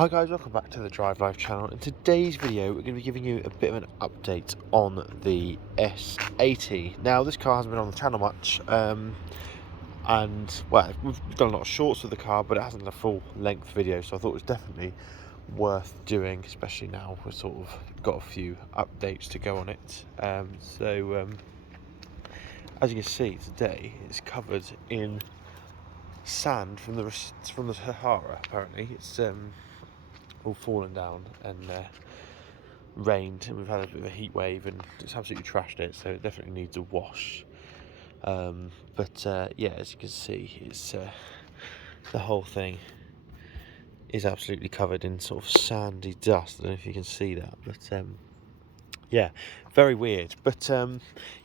Hi guys, welcome back to the Drive Life channel. In today's video we're going to be giving you a bit of an update on the S80. Now this car hasn't been on the channel much and well, we've done a lot of shorts with the car, but it hasn't been a full length video, so I thought it was definitely worth doing, especially now we've sort of got a few updates to go on it. As you can see today it's covered in sand from the Sahara. Apparently it's all fallen down and rained, and we've had a bit of a heat wave and it's absolutely trashed it, so it definitely needs a wash. Yeah, as you can see, it's the whole thing is absolutely covered in sort of sandy dust. I don't know if you can see that, but yeah, very weird. But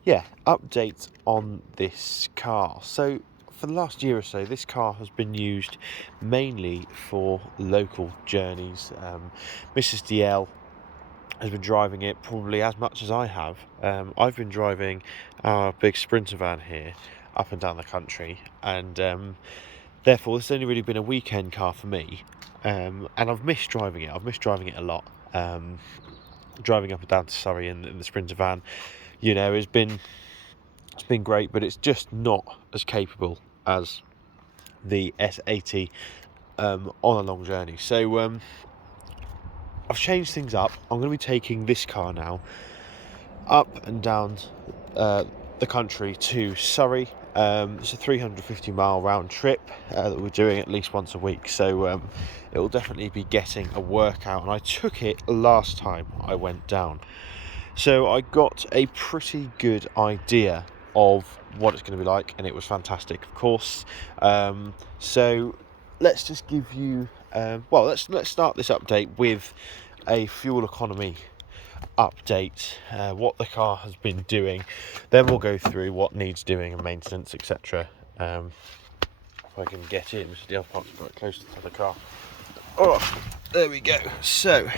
yeah, update on this car. So for the last year or so, this car has been used mainly for local journeys. Mrs. DL has been driving it probably as much as I have. I've been driving our big Sprinter van here up and down the country, and therefore this has only really been a weekend car for me, and I've missed driving it. I've missed driving it a lot. Driving up and down to Surrey in the Sprinter van, you know, it's been great, but it's just not as capable as the S80 on a long journey. So I've changed things up. I'm going to be taking this car now up and down the country to Surrey. It's a 350-mile round trip that we're doing at least once a week, so it will definitely be getting a workout, and I took it last time I went down, so I got a pretty good idea of what it's going to be like, and it was fantastic, of course. So let's just give you let's start this update with a fuel economy update, what the car has been doing, then we'll go through what needs doing and maintenance, etc. If I can get in, the other part's quite close to the car. Oh, there we go. So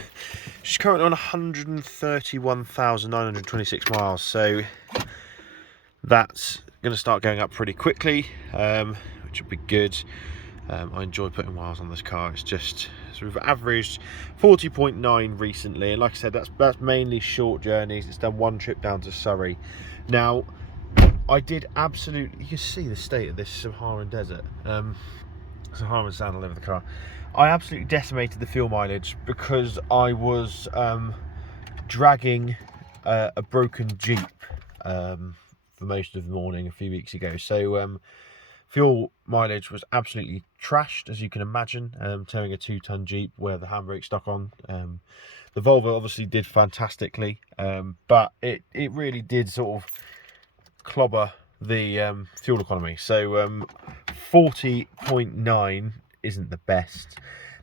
she's currently on 131,926 miles, so that's going to start going up pretty quickly, which will be good. I enjoy putting miles on this car. It's just, so we've averaged 40.9 recently, and like I said, that's mainly short journeys. It's done one trip down to Surrey. Now, I did absolutely, you can see the state of this Saharan desert, Saharan sand all over the car. I absolutely decimated the fuel mileage because I was dragging a broken Jeep for most of the morning a few weeks ago. So fuel mileage was absolutely trashed, as you can imagine, towing a 2-ton Jeep where the handbrake stuck on. The Volvo obviously did fantastically, but it really did sort of clobber the fuel economy. So 40.9 isn't the best.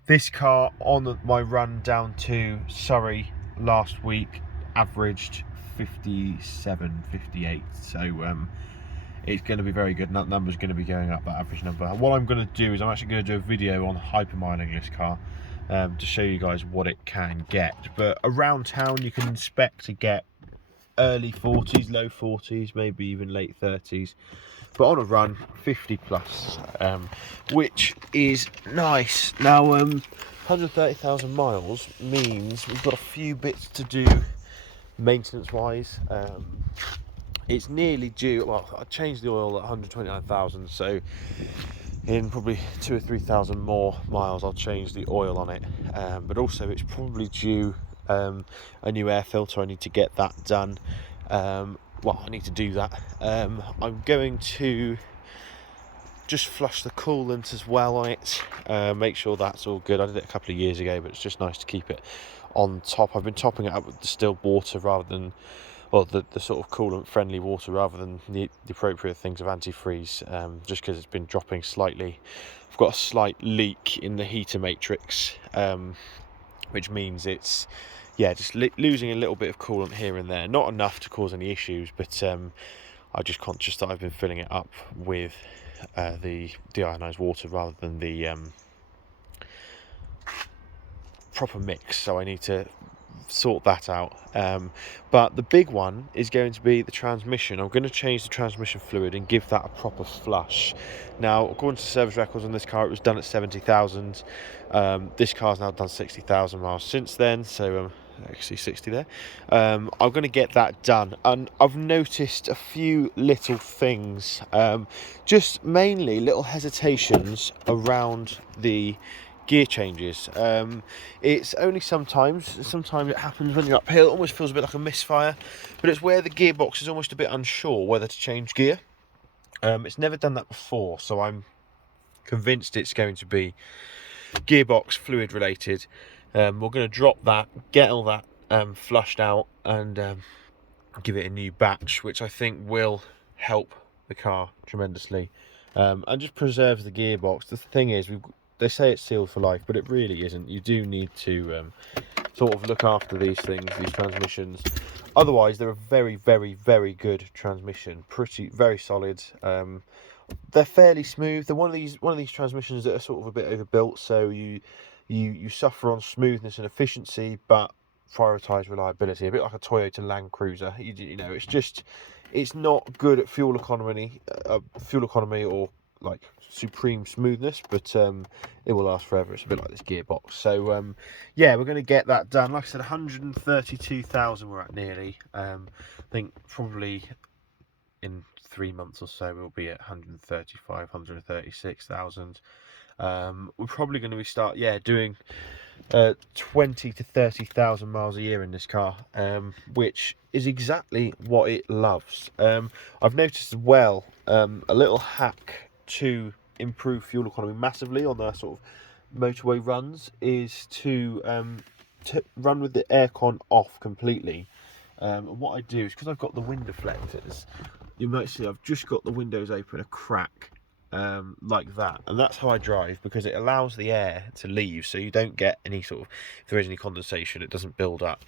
This car on my run down to Surrey last week averaged 57, 58. So it's going to be very good, and that number's going to be going up, that average number. And what I'm going to do is I'm actually going to do a video on hypermiling this car to show you guys what it can get. But around town you can expect to get early 40s, low 40s, maybe even late 30s. But on a run, 50 plus, which is nice. Now, 130,000 miles means we've got a few bits to do maintenance-wise. It's nearly due. Well, I changed the oil at 129,000, so in probably 2,000 or 3,000 more miles I'll change the oil on it. But also it's probably due a new air filter. I need to get that done. Well, I need to do that. I'm going to just flush the coolant as well on it, make sure that's all good. I did it a couple of years ago, but it's just nice to keep it on top. I've been topping it up with distilled water rather than, well, the sort of coolant friendly water rather than the appropriate things of antifreeze, just because it's been dropping slightly. I've got a slight leak in the heater matrix, which means it's, yeah, just losing a little bit of coolant here and there. Not enough to cause any issues, but I'm just conscious that I've been filling it up with the deionized water rather than the proper mix. So I need to sort that out. But the big one is going to be the transmission. I'm going to change the transmission fluid and give that a proper flush. Now, according to service records on this car, it was done at 70,000. This car's now done 60,000 miles since then, so actually 60 there. I'm going to get that done, and I've noticed a few little things, just mainly little hesitations around the gear changes. It's only sometimes it happens when you're uphill. It almost feels a bit like a misfire, but it's where the gearbox is almost a bit unsure whether to change gear. It's never done that before, so I'm convinced it's going to be gearbox fluid related. We're going to drop that, get all that flushed out, and give it a new batch, which I think will help the car tremendously, and just preserves the gearbox. The thing is, they say it's sealed for life, but it really isn't. You do need to sort of look after these things, these transmissions. Otherwise, they're a very, very, very good transmission. Very solid. They're fairly smooth. They're one of these transmissions that are sort of a bit overbuilt, so you suffer on smoothness and efficiency, but prioritize reliability. A bit like a Toyota Land Cruiser. You know, it's not good at fuel economy or like supreme smoothness, but it will last forever. It's a bit like this gearbox. So yeah, we're going to get that done. Like I said, 132,000 we're at nearly. I think probably in 3 months or so we'll be at 135, 136,000. We're probably going to be doing 20 to 30,000 miles a year in this car, which is exactly what it loves. I've noticed as well a little hack to improve fuel economy massively on the sort of motorway runs is to run with the aircon off completely. And what I do is, because I've got the wind deflectors, you might see I've just got the windows open a crack, like that, and that's how I drive, because it allows the air to leave, so you don't get any sort of, if there is any condensation, it doesn't build up.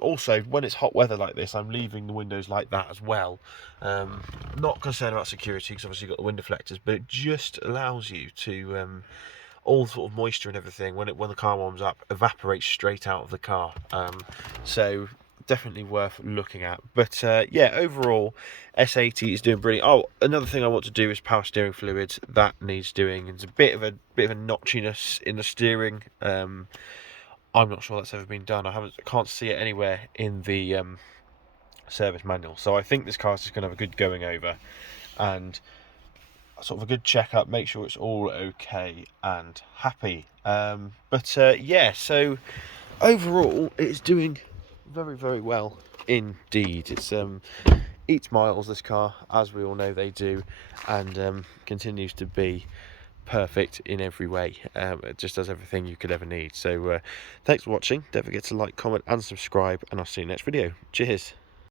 Also, when it's hot weather like this, I'm leaving the windows like that as well. Not concerned about security, because obviously you've got the wind deflectors, but it just allows you to all sort of moisture and everything, when the car warms up, evaporates straight out of the car. So definitely worth looking at. But yeah, overall S80 is doing brilliant. Oh, another thing I want to do is power steering fluids. That needs doing. It's a bit of a notchiness in the steering. I'm not sure that's ever been done. I can't see it anywhere in the service manual. So I think this car is just going to have a good going over and sort of a good checkup, make sure it's all okay and happy. But yeah, so overall it's doing very, very well indeed. It's eats miles, this car, as we all know they do, and continues to be perfect in every way. It just does everything you could ever need. So thanks for watching. Don't forget to like, comment and subscribe, and I'll see you next video. Cheers.